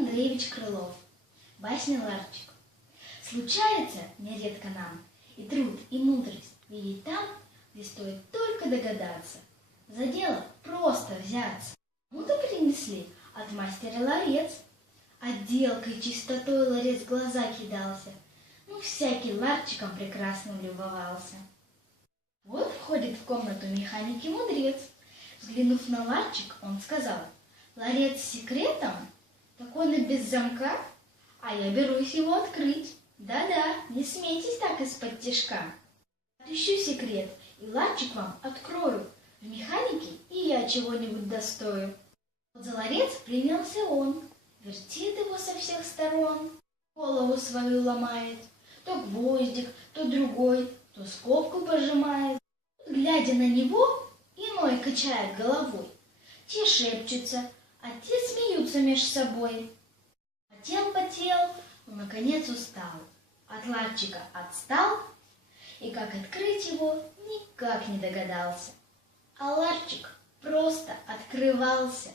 Андреевич Крылов. Басня Ларчик. Случается нередко нам и труд, и мудрость видеть там, где стоит только догадаться. За дело просто взяться. Кому-то принесли от мастера ларец. Отделкой, чистотой ларец в глаза кидался. Ну, всякий ларчиком прекрасным любовался. Вот входит в комнату механики мудрец. Взглянув на ларчик, он сказал: ларец с секретом? Так он и без замка, а я берусь его открыть. Да-да, не смейтесь так из-под тишка. Отыщу секрет, и ларчик вам открою. В механике и я чего-нибудь достою. Вот за ларец принялся он, вертит его со всех сторон, голову свою ломает, то гвоздик, то другой, то скобку пожимает. Глядя на него, иной качает головой. Те шепчутся, а те смеются меж собой. Потел, но наконец устал, от ларчика отстал, и как открыть его, никак не догадался. А ларчик просто открывался.